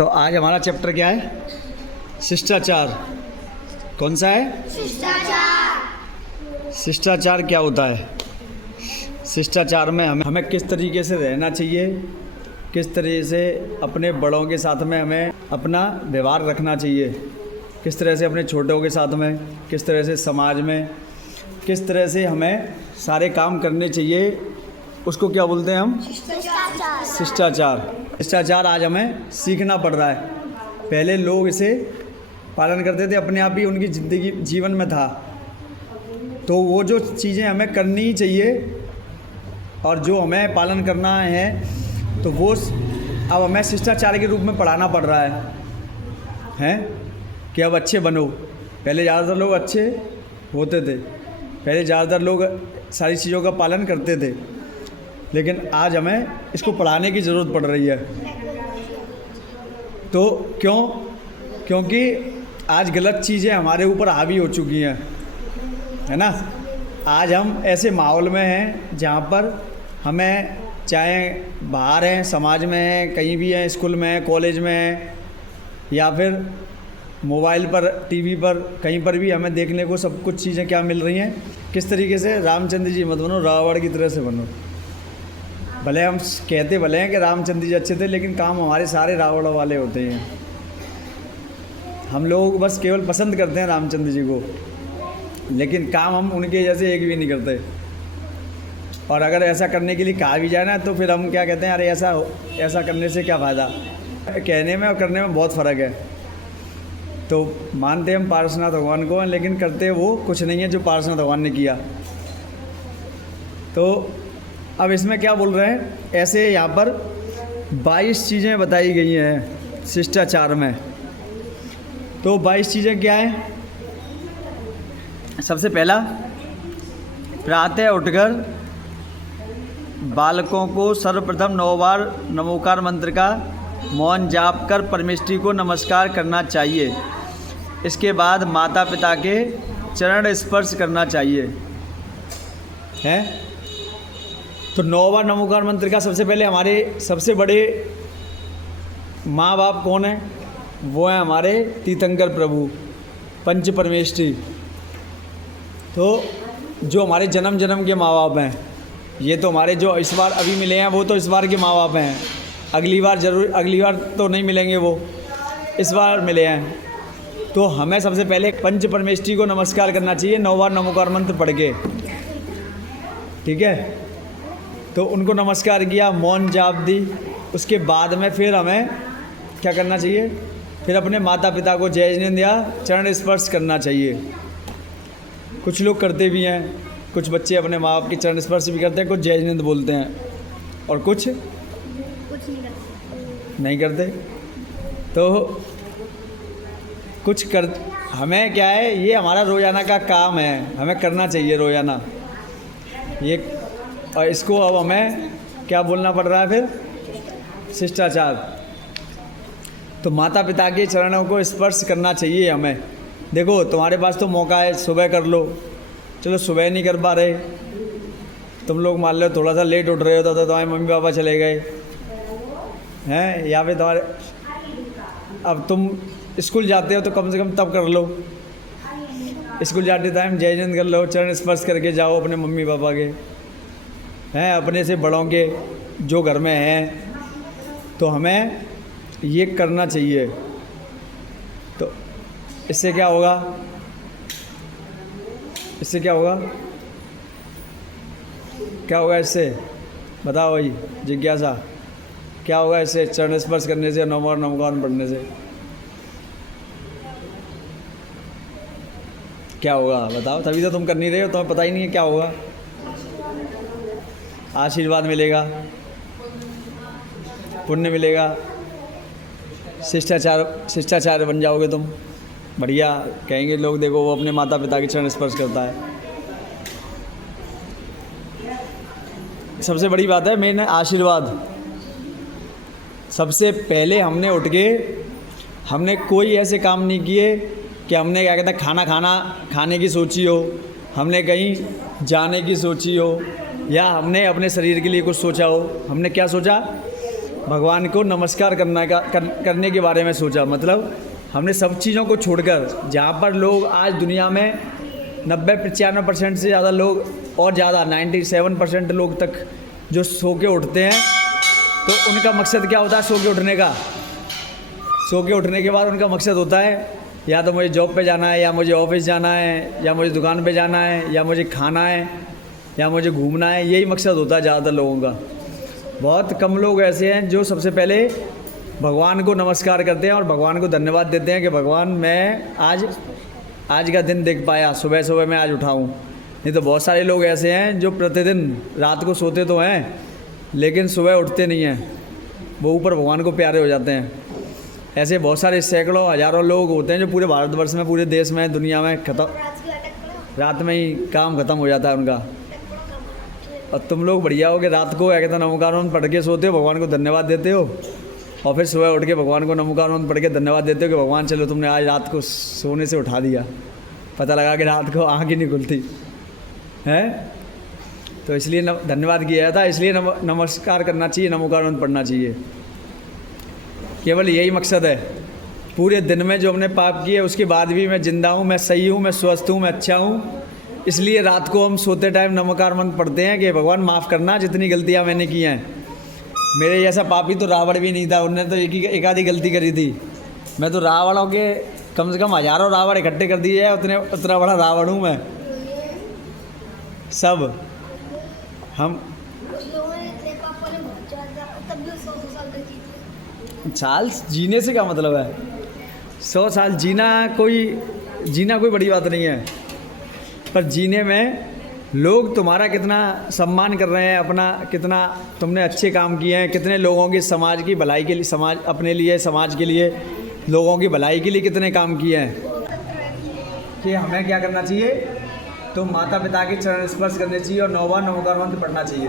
तो आज हमारा चैप्टर क्या है? शिष्टाचार। कौन सा है? शिष्टाचार। शिष्टाचार क्या होता है? शिष्टाचार में हमें किस तरीके से रहना चाहिए, किस तरीके से अपने बड़ों के साथ में हमें अपना व्यवहार रखना चाहिए, किस तरह से अपने छोटों के साथ में, किस तरह से समाज में, किस तरह से हमें सारे काम करने चाहिए, उसको क्या बोलते हैं हम? शिष्टाचार। शिष्टाचार। शिष्टाचार आज हमें सीखना पड़ रहा है। पहले लोग इसे पालन करते थे, अपने आप ही उनकी ज़िंदगी जीवन में था। तो वो जो चीज़ें हमें करनी ही चाहिए और जो हमें पालन करना है, तो वो अब हमें शिष्टाचार के रूप में पढ़ाना पड़ रहा है कि अब अच्छे बनो। पहले ज़्यादातर लोग अच्छे होते थे, पहले ज़्यादातर लोग सारी चीज़ों का पालन करते थे, लेकिन आज हमें इसको पढ़ाने की ज़रूरत पड़ रही है। तो क्योंकि आज गलत चीज़ें हमारे ऊपर हावी हो चुकी हैं, है ना। आज हम ऐसे माहौल में हैं जहाँ पर हमें, चाहे बाहर हैं, समाज में हैं, कहीं भी हैं, स्कूल में हैं, कॉलेज में हैं, या फिर मोबाइल पर, टीवी पर, कहीं पर भी हमें देखने को सब कुछ चीज़ें क्या मिल रही हैं, किस तरीके से रामचंद्र जी मत बनो, रावण की तरह से बनो। भले हम कहते भले हैं कि रामचंद्र जी अच्छे थे, लेकिन काम हमारे सारे रावण वाले होते हैं। हम लोग बस केवल पसंद करते हैं रामचंद्र जी को, लेकिन काम हम उनके जैसे एक भी नहीं करते। और अगर ऐसा करने के लिए कहा भी जाए ना, तो फिर हम क्या कहते हैं, अरे ऐसा करने से क्या फ़ायदा। कहने में और करने में बहुत फ़र्क है। तो मानते हम पार्श्वनाथ भगवान को, लेकिन करते वो कुछ नहीं है जो पार्श्वनाथ भगवान ने किया। तो अब इसमें क्या बोल रहे हैं, ऐसे यहाँ पर 22 चीज़ें बताई गई हैं शिष्टाचार में। तो 22 चीज़ें क्या हैं? सबसे पहला, प्रातः उठकर बालकों को सर्वप्रथम 9 बार नमोकार मंत्र का मौन जाप कर परमेष्ठी को नमस्कार करना चाहिए। इसके बाद माता पिता के चरण स्पर्श करना चाहिए, है। तो 9 बार नमोकार मंत्र का सबसे पहले हमारे सबसे बड़े माँ बाप कौन है? वो हैं हमारे तीर्थंकर प्रभु, पंच परमेष्ठी। तो जो हमारे जन्म जन्म के माँ बाप हैं, ये तो हमारे जो इस बार अभी मिले हैं, वो तो इस बार के माँ बाप हैं। अगली बार तो नहीं मिलेंगे, वो इस बार मिले हैं। तो हमें सबसे पहले पंच परमेष्ठी को नमस्कार करना चाहिए 9 बार नमोकार मंत्र पढ़ के, ठीक है। तो उनको नमस्कार किया, मौन जाप दी। उसके बाद में फिर हमें क्या करना चाहिए? फिर अपने माता पिता को जय जिनेंद या चरण स्पर्श करना चाहिए। कुछ लोग करते भी हैं, कुछ बच्चे अपने माँ बाप के चरण स्पर्श भी करते हैं, कुछ जय जिनेंद बोलते हैं, और कुछ नहीं करते। तो हमें क्या है, ये हमारा रोज़ाना का काम है, हमें करना चाहिए रोज़ाना ये। और इसको अब हमें क्या बोलना पड़ रहा है फिर? शिष्टाचार। तो माता पिता के चरणों को स्पर्श करना चाहिए हमें। देखो, तुम्हारे पास तो मौका है, सुबह कर लो। चलो सुबह नहीं कर पा रहे, तुम लोग मान लो थोड़ा सा लेट उठ रहे हो, तो तुम्हारे मम्मी पापा चले गए हैं, या फिर तुम्हारे, अब तुम स्कूल जाते हो तो कम से कम तब कर लो। स्कूल जाते टाइम जय जिनेंद कर लो, चरण स्पर्श करके जाओ अपने मम्मी पापा के, हैं, अपने से बड़ों के जो घर में हैं। तो हमें ये करना चाहिए। तो इससे क्या होगा? इससे क्या होगा? क्या होगा इससे? बताओ भाई, जिज्ञासा, क्या होगा इससे? चरण स्पर्श करने से, 9 बार नमोकार पढ़ने से क्या होगा? बताओ। तभी तो तुम कर नहीं रहे हो, तुम्हें पता ही नहीं है क्या होगा। आशीर्वाद मिलेगा, पुण्य मिलेगा, शिष्टाचार बन जाओगे तुम। बढ़िया कहेंगे लोग, देखो वो अपने माता पिता के चरण स्पर्श करता है। सबसे बड़ी बात है मेन आशीर्वाद। सबसे पहले हमने उठ के, हमने कोई ऐसे काम नहीं किए कि हमने क्या कहते हैं खाने की सोची हो, हमने कहीं जाने की सोची हो, या हमने अपने शरीर के लिए कुछ सोचा हो। हमने क्या सोचा? भगवान को नमस्कार करने के बारे में सोचा। मतलब हमने सब चीज़ों को छोड़कर, जहाँ पर लोग आज दुनिया में 90-95% से ज़्यादा लोग, और ज़्यादा 97% लोग तक जो सो के उठते हैं, तो उनका मकसद क्या होता है सो के उठने का? सो के उठने के बाद उनका मकसद होता है या तो मुझे जॉब पे जाना है, या मुझे ऑफिस जाना है, या मुझे दुकान पे जाना है, या मुझे खाना है, या मुझे घूमना है। यही मकसद होता है ज़्यादातर लोगों का। बहुत कम लोग ऐसे हैं जो सबसे पहले भगवान को नमस्कार करते हैं और भगवान को धन्यवाद देते हैं कि भगवान मैं आज का दिन देख पाया, सुबह सुबह मैं आज उठाऊँ। नहीं तो बहुत सारे लोग ऐसे हैं जो प्रतिदिन रात को सोते तो हैं लेकिन सुबह उठते नहीं हैं, वो ऊपर भगवान को प्यारे हो जाते हैं। ऐसे बहुत सारे सैकड़ों हज़ारों लोग होते हैं जो पूरे भारतवर्ष में, पूरे देश में, दुनिया में रात में ही काम ख़त्म हो जाता है उनका। और तुम लोग बढ़िया हो कि रात को क्या कहते हैं नमोकार पढ़ के सोते हो, भगवान को धन्यवाद देते हो, और फिर सुबह उठ के भगवान को नमोकार पढ़ के धन्यवाद देते हो कि भगवान चलो तुमने आज रात को सोने से उठा दिया, पता लगा कि रात को आँख ही नहीं खुलती है। तो इसलिए धन्यवाद किया जाता है, इसलिए नमस्कार करना चाहिए, नमोकार पढ़ना चाहिए। केवल यही मकसद है। पूरे दिन में जो हमने पाप किए उसके बाद भी मैं ज़िंदा हूँ, मैं सही हूँ, मैं स्वस्थ हूँ, मैं अच्छा हूँ। इसलिए रात को हम सोते टाइम नमोकार मंत्र पढ़ते हैं कि भगवान माफ़ करना जितनी गलतियाँ मैंने की हैं। मेरे जैसा पापी तो रावण भी नहीं था, उनने तो एक आधी गलती करी थी। मैं तो रावणों के कम से कम हज़ारों रावण इकट्ठे कर दिए हैं, उतना बड़ा रावण हूँ मैं। सब हम साल जीने से क्या मतलब है? 100 साल जीना कोई बड़ी बात नहीं है, पर जीने में लोग तुम्हारा कितना सम्मान कर रहे हैं, अपना कितना तुमने अच्छे काम किए हैं, कितने लोगों की समाज की भलाई के लिए, समाज अपने लिए, समाज के लिए, लोगों की भलाई के लिए कितने काम किए हैं। कि हमें क्या करना चाहिए? तो माता पिता के चरण स्पर्श करने चाहिए और 9 बार नमोकार मंत्र पढ़ना चाहिए।